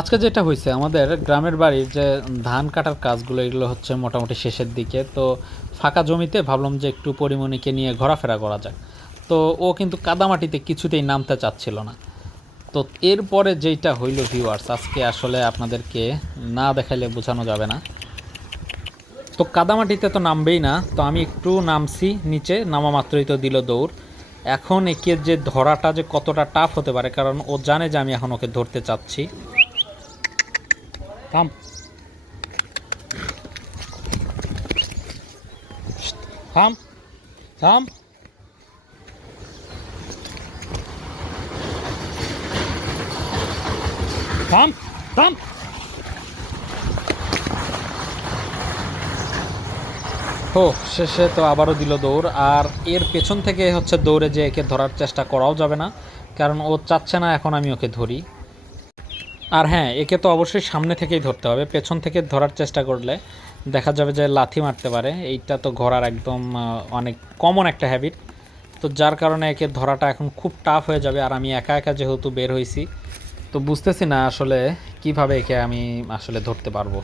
আজকে যেটা হয়েছে আমাদের গ্রামের বাড়ির যে ধান কাটার কাজগুলো এগুলো হচ্ছে মোটামুটি শেষের দিকে। তো ফাঁকা জমিতে ভাবলাম যে একটু পরিমণিকে নিয়ে ঘোরাফেরা করা যাক। তো ও কিন্তু কাদামাটিতে কিছুতেই নামতে চাচ্ছিল না। তো এরপরে যেইটা হইল ভিউয়ার্স, আজকে আসলে আপনাদেরকে না দেখাইলে বোঝানো যাবে না। তো কাদামাটিতে তো নামবেই না, তো আমি একটু নামছি নিচে, নামা মাত্রই তো দিল দৌড়। এখন একে যে ধরাটা যে কতটা টাফ হতে পারে, কারণ ও জানে যে আমি এখন ওকে ধরতে চাচ্ছি। থাম, থাম, থাম, থাম, থাম। ও, শেষে তো আবারও দিল দৌড়। আর এর পেছন থেকে হচ্ছে দৌড়ে যে একে ধরার চেষ্টা করাও যাবে না, কারণ ও চাচ্ছে না এখন আমি ওকে ধরি। আর হ্যাঁ, একে তো অবশ্যই সামনে থেকেই ধরতে হবে, পেছন থেকে ধরার চেষ্টা করলে দেখা যাবে যে লাথি মারতে পারে। এইটা তো ঘোড়ার একদম অনেক কমন একটা হ্যাবিট। তো যার কারণে একে ধরাটা এখন খুব টাফ হয়ে যাবে। আর আমি একা একা যেহেতু বের হয়েছি, তো বুঝতেছি না আসলে কিভাবে একে আমি আসলে ধরতে পারবো।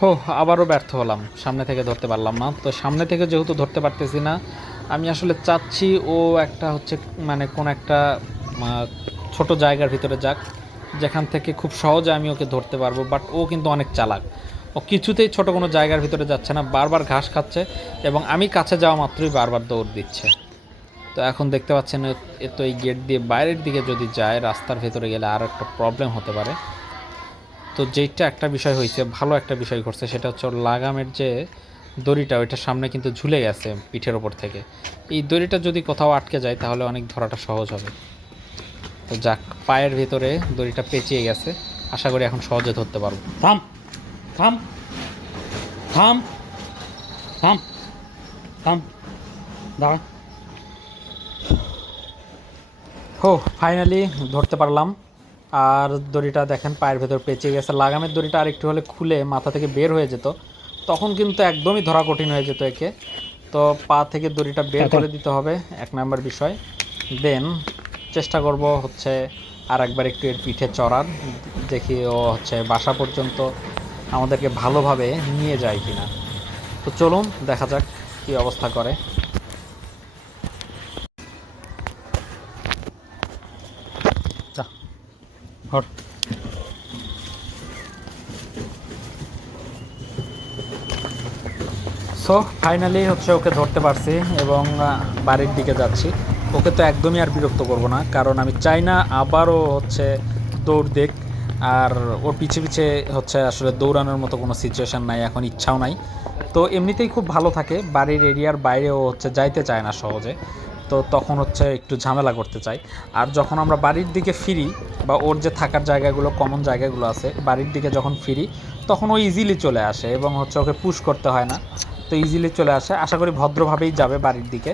হো, আবারও ব্যর্থ হলাম, সামনে থেকে ধরতে পারলাম না। তো সামনে থেকে যেহেতু ধরতে পারতেছি না, আমি আসলে চাচ্ছি ও একটা হচ্ছে মানে কোন একটা ছোট জায়গার ভিতরে যাক, যেখান থেকে খুব সহজে আমি ওকে ধরতে পারবো। বাট ও কিন্তু অনেক চালাক, ও কিছুতেই ছোট কোনো জায়গার ভিতরে যাচ্ছে না, বারবার ঘাস খাচ্ছে এবং আমি কাছে যাওয়া মাত্রই বারবার দৌড় দিচ্ছে। তো এখন দেখতে পাচ্ছেন এ তো এই গেট দিয়ে বাইরের দিকে যদি যায়, রাস্তার ভেতরে গেলে আরও একটা প্রবলেম হতে পারে। তো যেইটা একটা বিষয় হয়েছে, ভালো একটা বিষয় করছে, সেটা হচ্ছে ওর লাগামের যে দড়িটা ওইটা সামনে কিন্তু ঝুলে গেছে পিঠের ওপর থেকে। এই দড়িটা যদি কোথাও আটকে যায় তাহলে অনেক ধরাটা সহজ হবে। তো যাক, পায়ের ভেতরে দড়িটা পেঁচিয়ে গেছে, আশা করি এখন সহজে ধরতে পারবো। থাম, থাম, থাম, থাম, থাম, দাঁড়া। হো, ফাইনালি ধরতে পারলাম। আর দড়িটা দেখেন পায়ের ভেতর পেঁচিয়ে গেছে। লাগামের দড়িটা আর একটু হলে খুলে মাথা থেকে বের হয়ে যেত, তখন কিন্তু একদমই ধরা কঠিন হয়ে যেত একে। তো পা থেকে দড়িটা বের করে দিতে হবে, এক নাম্বার বিষয়। দেন চেষ্টা করব হচ্ছে আর একবার একটু এর পিঠে চড়ার, দেখি ও হচ্ছে বাসা পর্যন্ত আমাদেরকে ভালোভাবে নিয়ে যায় কিনা। তো চলুন দেখা যাক কী অবস্থা করে। যা, হট। সো ফাইনালি হচ্ছে ওকে ধরতে পারছি এবং বাড়ির দিকে যাচ্ছি। ওকে তো একদমই আর বিরক্ত করব না, কারণ আমি চাই না আবারও হচ্ছে দৌড় দেখ। আর ওর পিছে পিছে হচ্ছে আসলে দৌড়ানোর মতো কোনো সিচুয়েশান নাই, এখন ইচ্ছাও নাই। তো এমনিতেই খুব ভালো থাকে, বাড়ির এরিয়ার বাইরেও হচ্ছে যাইতে চায় না সহজে। তো তখন হচ্ছে একটু ঝামেলা করতে চাই। আর যখন আমরা বাড়ির দিকে ফিরি, বা ওর যে থাকার জায়গাগুলো কমন জায়গাগুলো আছে বাড়ির দিকে যখন ফিরি, তখন ও ইজিলি চলে আসে এবং হচ্ছে ওকে পুশ করতে হয় না। তো ইজিলি চলে আসে, আশা করি ভদ্রভাবেই যাবে বাড়ির দিকে।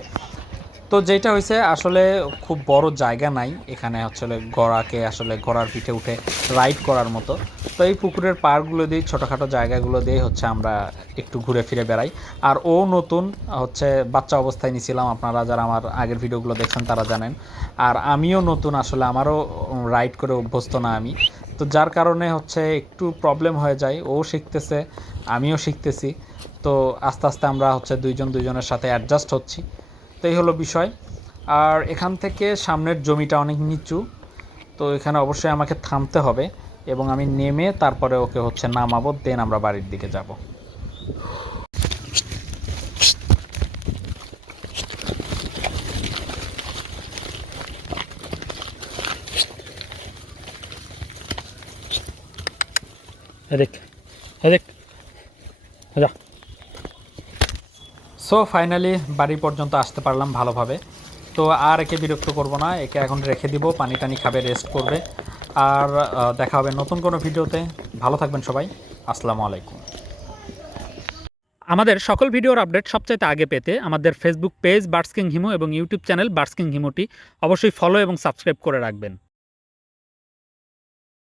তো যেটা হয়েছে আসলে খুব বড় জায়গা নাই এখানে, আসলে ঘোড়াকে আসলে ঘোড়ার পিঠে উঠে রাইড করার মতো। তো এই পুকুরের পাড়গুলো দিয়ে, ছোটোখাটো জায়গাগুলো দিয়ে হচ্ছে আমরা একটু ঘুরে ফিরে বেড়াই। আর ও নতুন হচ্ছে বাচ্চা অবস্থায় নিয়েছিলাম, আপনারা যারা আমার আগের ভিডিওগুলো দেখছেন তারা জানেন। আর আমিও নতুন, আসলে আমারও রাইড করে অভ্যস্ত না আমি। তো যার কারণে হচ্ছে একটু প্রবলেম হয়ে যায়, ও শিখতেছে আমিও শিখতেছি। তো আস্তে আস্তে আমরা হচ্ছে দুইজন দুইজনের সাথে অ্যাডজাস্ট হচ্ছি। তো এই হলো বিষয়। আর এখান থেকে সামনের জমিটা অনেক নিচু, তো এখানে অবশ্যই আমাকে থামতে হবে এবং আমি নেমে তারপরে ওকে হচ্ছে নামাবো, দেন আমরা বাড়ির দিকে যাব। এদিক, এদিক, যা। সো ফাইনালি বাড়ি পর্যন্ত আসতে পারলাম ভালোভাবে। তো আর একে বিরক্ত করব না, একে এখন রেখে দিব, পানি টানি খাবে, রেস্ট করবে। আর দেখা হবে নতুন কোনো ভিডিওতে। ভালো থাকবেন সবাই। আসসালামু আলাইকুম। আমাদের সকল ভিডিওর আপডেট সবচাইতে আগে পেতে আমাদের Facebook page birds king Himu এবং ইউটিউব চ্যানেল বার্ডস কিং হিমুটি অবশ্যই ফলো এবং সাবস্ক্রাইব করে রাখবেন।